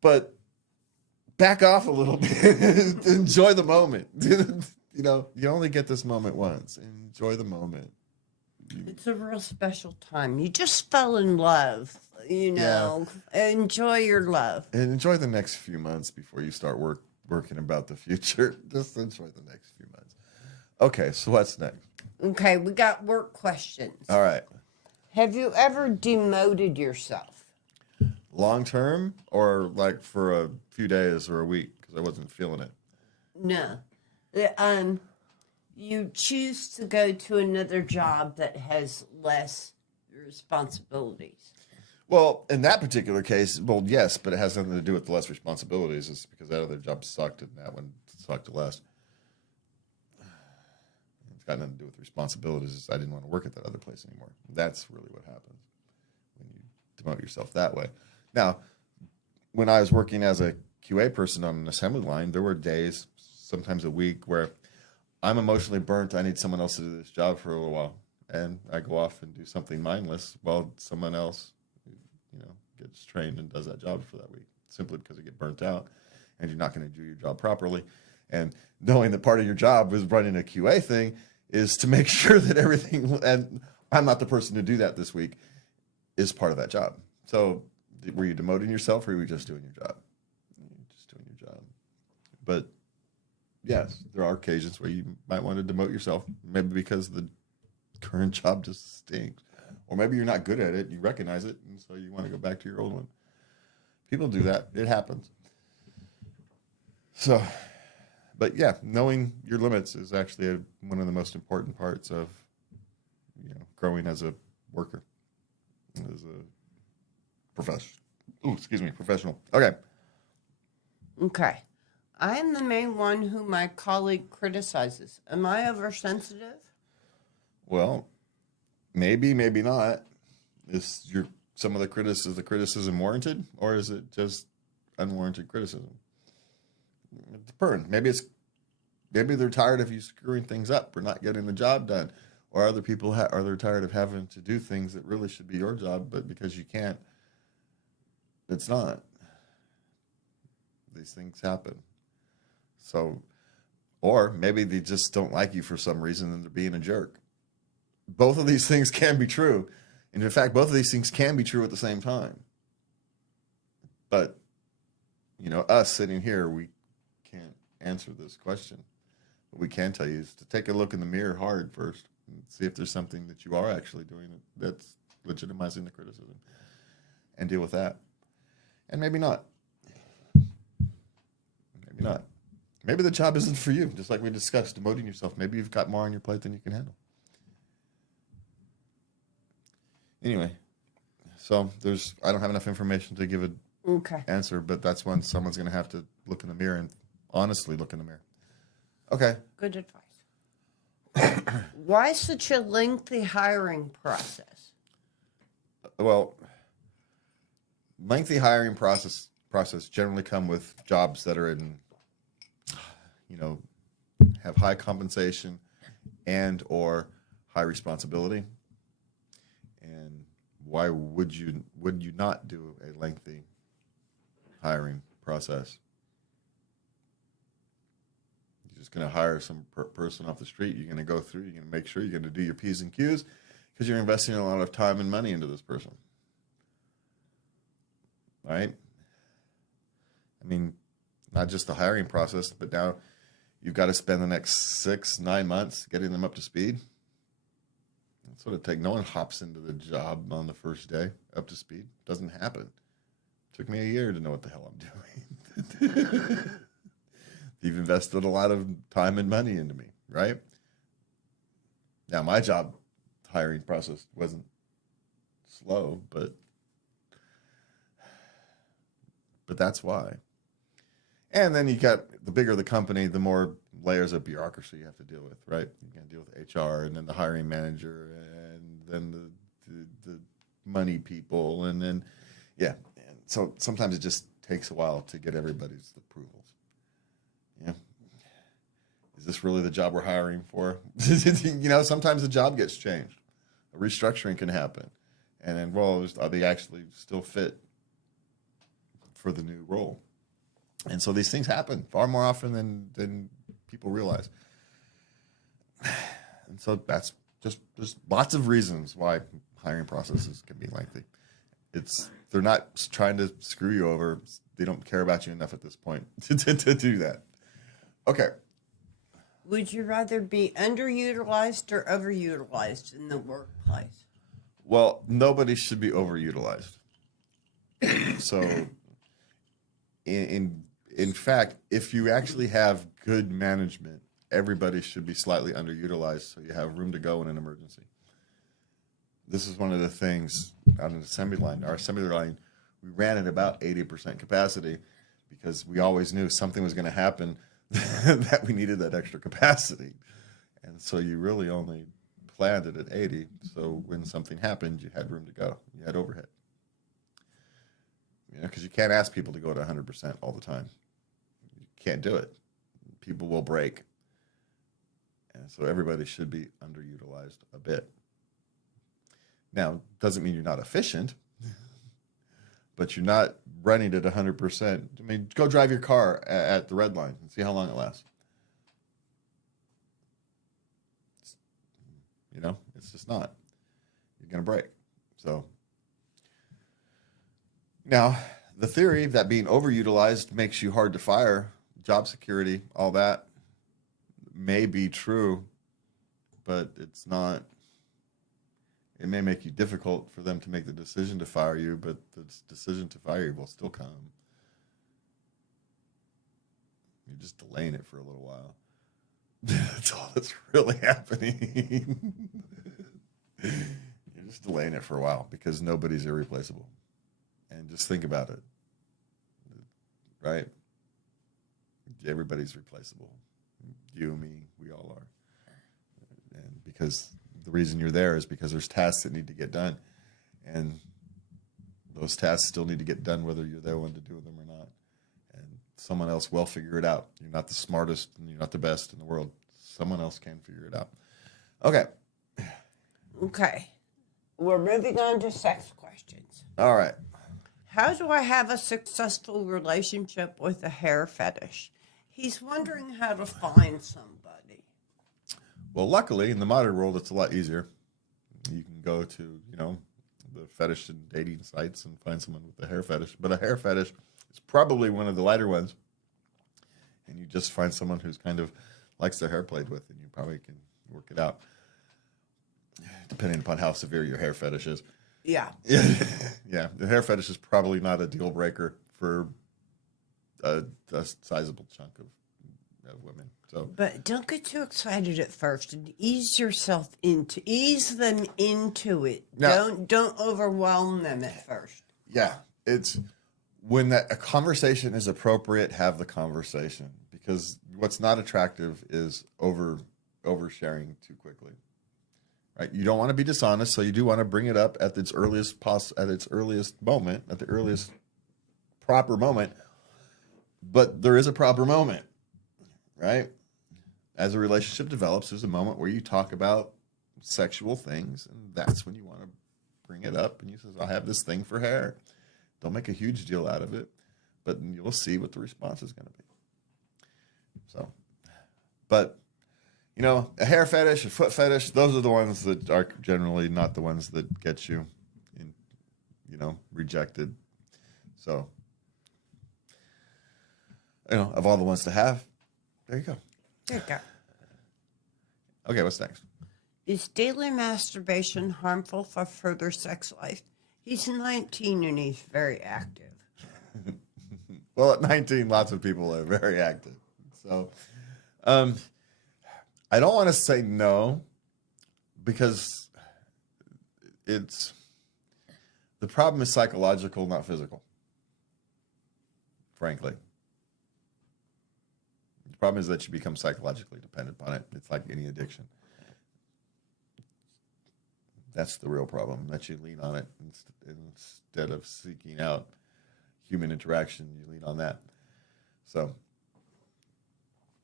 But back off a little bit. Enjoy the moment. You only get this moment once. Enjoy the moment. It's a real special time. You just fell in love, Yeah. Enjoy your love. And enjoy the next few months before you start working about the future. Just enjoy the next few months. Okay, so what's next? Okay, we got work questions. All right. Have you ever demoted yourself? Long term or like for a few days or a week because I wasn't feeling it? No. You choose to go to another job that has less responsibilities. Well, in that particular case, yes, but it has nothing to do with the less responsibilities. It's because that other job sucked and that one sucked less. It's got nothing to do with responsibilities. I didn't want to work at that other place anymore. That's really what happens when you demote yourself that way. Now, when I was working as a QA person on an assembly line, there were days, sometimes a week, where I'm emotionally burnt. I need someone else to do this job for a little while. And I go off and do something mindless while someone else, gets trained and does that job for that week, simply because you get burnt out and you're not going to do your job properly. And knowing that part of your job was running a QA thing is to make sure that everything, and I'm not the person to do that this week, is part of that job. So were you demoting yourself or were you just doing your job? You're just doing your job. But yes, there are occasions where you might want to demote yourself, maybe because the current job just stinks. Or maybe you're not good at it, you recognize it, and so you want to go back to your old one. People do that. It happens. So, but yeah, knowing your limits is actually one of the most important parts of, growing as a worker, as a professional. Okay. Okay. I am the main one who my colleague criticizes. Am I oversensitive? Well, maybe not. Is some of the criticism warranted, or is it just unwarranted criticism? It depends. Maybe they're tired of you screwing things up or not getting the job done, or other people are they tired of having to do things that really should be your job, but because you can't, it's not. These things happen. So, or maybe they just don't like you for some reason and they're being a jerk. Both of these things can be true. And in fact, both of these things can be true at the same time. But, us sitting here, we can't answer this question. What we can tell you is to take a look in the mirror hard first and see if there's something that you are actually doing that's legitimizing the criticism and deal with that. And maybe not. Maybe not. Maybe the job isn't for you, just like we discussed, demoting yourself. Maybe you've got more on your plate than you can handle. Anyway, so I don't have enough information to give an answer, but that's when someone's going to have to look in the mirror and honestly look in the mirror. Okay. Good advice. Why such a lengthy hiring process? Well, lengthy hiring process generally come with jobs that are in, have high compensation and or high responsibility. And why would you not do a lengthy hiring process? You're just going to hire some person off the street. You're going to go through. You're going to make sure you're going to do your P's and Q's because you're investing a lot of time and money into this person. Right? I mean, not just the hiring process, but now you've got to spend the next 6-9 months getting them up to speed. That's what it takes. No one hops into the job on the first day up to speed. Doesn't happen. It took me a year to know what the hell I'm doing. You've invested a lot of time and money into me, right? Now, my job hiring process wasn't slow, but that's why. And then you got the bigger the company, the more layers of bureaucracy you have to deal with, right? You got to deal with HR and then the hiring manager and then the money people and then, yeah. And so sometimes it just takes a while to get everybody's approvals. Yeah. Is this really the job we're hiring for? Sometimes the job gets changed. A restructuring can happen. And then, are they actually still fit for the new role? And so these things happen far more often than people realize. And so that's there's lots of reasons why hiring processes can be lengthy. They're not trying to screw you over. They don't care about you enough at this point to do that. Okay. Would you rather be underutilized or overutilized in the workplace? Well, nobody should be overutilized. So in fact, if you actually have good management, everybody should be slightly underutilized so you have room to go in an emergency. This is one of the things on an assembly line. Our assembly line, we ran at about 80% capacity because we always knew something was going to happen that we needed that extra capacity. And so you really only planned it at 80. So when something happened, you had room to go. You had overhead. Because you can't ask people to go to 100% all the time. You can't do it. People will break. And so everybody should be underutilized a bit. Now, doesn't mean you're not efficient, but you're not running at 100%. I mean, go drive your car at the red line and see how long it lasts. It's just not. You're going to break. So now, the theory that being overutilized makes you hard to fire, job security, all that, may be true, but it's not. It may make you difficult for them to make the decision to fire you, but the decision to fire you will still come. You're just delaying it for a little while. That's all that's really happening. You're just delaying it for a while because nobody's irreplaceable. And just think about it. Right? Everybody's replaceable. You, me, we all are. And because the reason you're there is because there's tasks that need to get done. And those tasks still need to get done whether you're the one to do them or not. And someone else will figure it out. You're not the smartest and you're not the best in the world. Someone else can figure it out. Okay. Okay. We're moving on to sex questions. All right. How do I have a successful relationship with a hair fetish? He's wondering how to find somebody. Well, luckily, in the modern world, it's a lot easier. You can go to, the fetish and dating sites and find someone with a hair fetish. But a hair fetish is probably one of the lighter ones. And you just find someone who's kind of likes their hair played with, and you probably can work it out, depending upon how severe your hair fetish is. Yeah. Yeah. The hair fetish is probably not a deal breaker for a sizable chunk of women. So, but don't get too excited at first, and ease them into it. Now, Don't overwhelm them at first. Yeah, it's when a conversation is appropriate. Have the conversation, because what's not attractive is oversharing too quickly. Right? You don't want to be dishonest, so you do want to bring it up at its earliest moment, at the earliest proper moment. But there is a proper moment, right? As a relationship develops, there's a moment where you talk about sexual things, and that's when you want to bring it up. And you say, "I have this thing for hair." Don't make a huge deal out of it, but you'll see what the response is going to be. So, but a hair fetish, a foot fetish, those are the ones that are generally not the ones that get you, rejected. So, of all the ones to have, there you go. There you go. Okay, what's next? Is daily masturbation harmful for further sex life? He's 19 and he's very active. Well, at 19, lots of people are very active. So, I don't want to say no, because the problem is psychological, not physical. Frankly. The problem is that you become psychologically dependent upon it. It's like any addiction. That's the real problem, that you lean on it instead of seeking out human interaction. You lean on that. So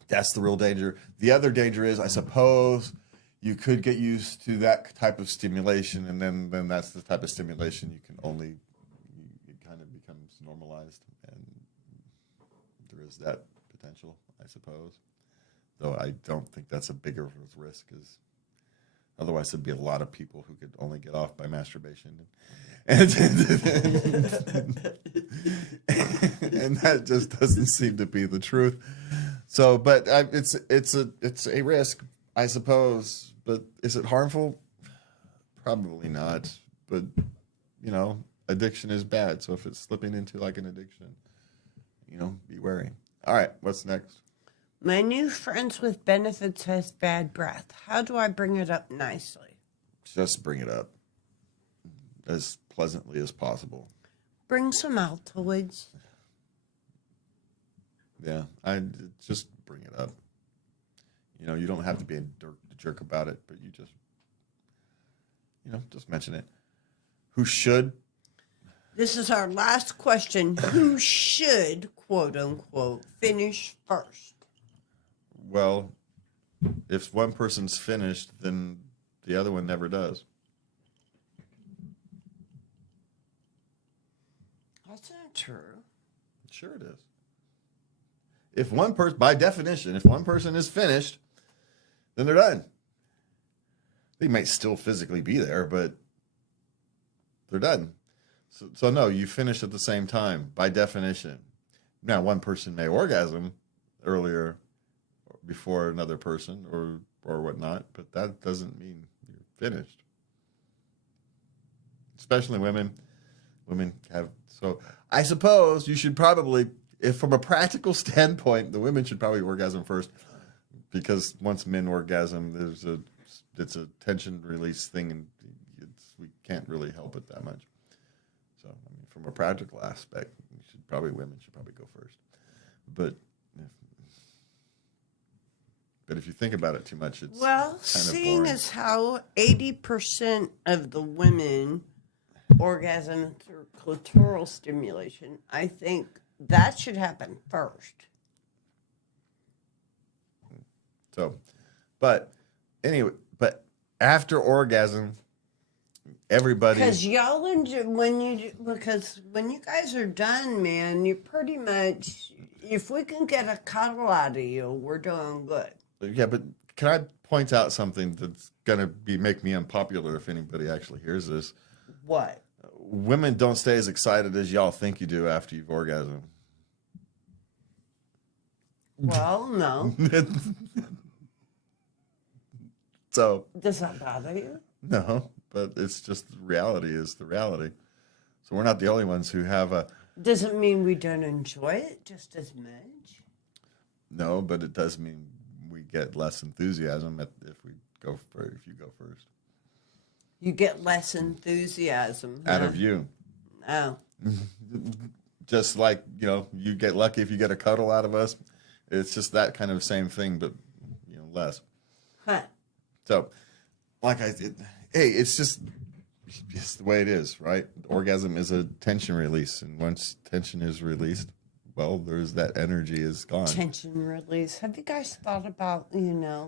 that's the real danger. The other danger is, I suppose, you could get used to that type of stimulation, and then that's the type of stimulation it kind of becomes normalized, and there is that potential, I suppose. Though I don't think that's a bigger risk, because otherwise there'd be a lot of people who could only get off by masturbation, and that just doesn't seem to be the truth. So, but it's a risk, I suppose. But is it harmful? Probably not. But addiction is bad. So if it's slipping into like an addiction, be wary. All right, what's next? My new friends with benefits has bad breath. How do I bring it up nicely? Just bring it up as pleasantly as possible. Bring some Altoids. Yeah, I just bring it up. You don't have to be a jerk about it, but you just mention it. Who should? This is our last question. Who should, quote unquote, finish first? Well, if one person's finished, then the other one never does. That's not true. Sure it is. If one person, by definition, if one person is finished, then they're done. They might still physically be there, but they're done. So no, you finish at the same time, by definition. Now, one person may orgasm earlier before another person or whatnot, but that doesn't mean you're finished. Especially women. Women have, so I suppose you should probably, if from a practical standpoint, the women should probably orgasm first, because once men orgasm, it's a tension release thing, and we can't really help it that much. So, I mean, from a practical aspect, women should probably go first. But if you think about it too much, it's kind of seeing boring. as how 80% of the women orgasm through clitoral stimulation, I think that should happen first. So, but anyway, but after orgasm, everybody. Because when you guys are done, man, you pretty much, if we can get a cuddle out of you, we're doing good. Yeah, but can I point out something that's gonna make me unpopular if anybody actually hears this? What? Women don't stay as excited as y'all think you do after you've orgasmed. Well, no. So does that bother you? No, but it's just reality is the reality. So we're not the only ones who have a. Doesn't mean we don't enjoy it just as much. No, but it does mean we get less enthusiasm if you go first. You get less enthusiasm out of you. Oh. Just like, you get lucky if you get a cuddle out of us. It's just that kind of same thing, but less. Huh. So, it's just the way it is, right? Orgasm is a tension release, and once tension is released, well, there's that energy is gone. Tension release. Have you guys thought about,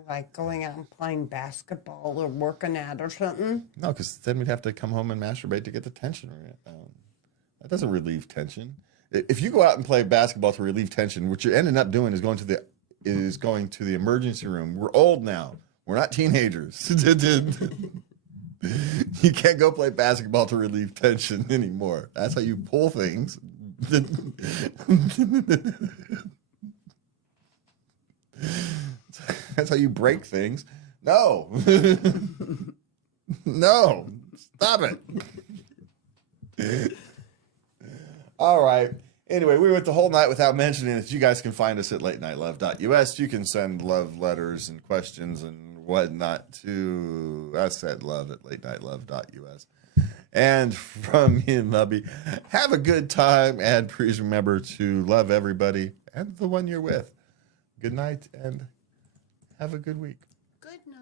like going out and playing basketball or working out or something? No, because then we'd have to come home and masturbate to get the tension. That doesn't relieve tension. If you go out and play basketball to relieve tension, what you're ending up doing is going to the emergency room. We're old now. We're not teenagers. You can't go play basketball to relieve tension anymore. That's how you pull things. That's how you break things. No. No. Stop it. All right. Anyway, we went the whole night without mentioning that you guys can find us at latenightLove.us. You can send love letters and questions and whatnot to us at latenightLove.us. And from me and Lubby, have a good time, and please remember to love everybody and the one you're with. Good night, and have a good week. Good night.